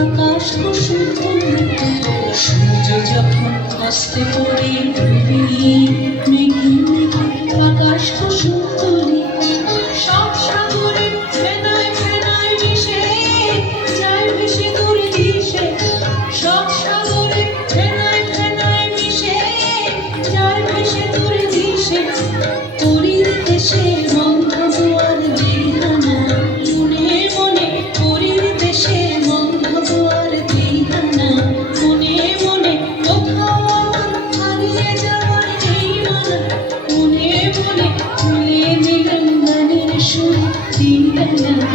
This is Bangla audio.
আকাশ কুসুম সূর্য যখন অস্তে পড়ে ডুবি মেঘে মেঘে আকাশ কুসুম তুলি সব সাগরে ফেনায় ফেনায় মিশে যায় ভেসে দূরে দিশে সব সাগরে ফেনায় ফেনায় মিশে যায় ভেসে দূরে দিশে পুরীর দেশে বন্ধ দুয়ার দিহানা মনে মনে পুরীর দেশে বন্ধ দুয়ার দিহানা মনে মনে কোথাও আমার হারিয়ে যাওয়ার নেই মানা মনে মনে তুলে দিলাম গানের সুর দিন বেলা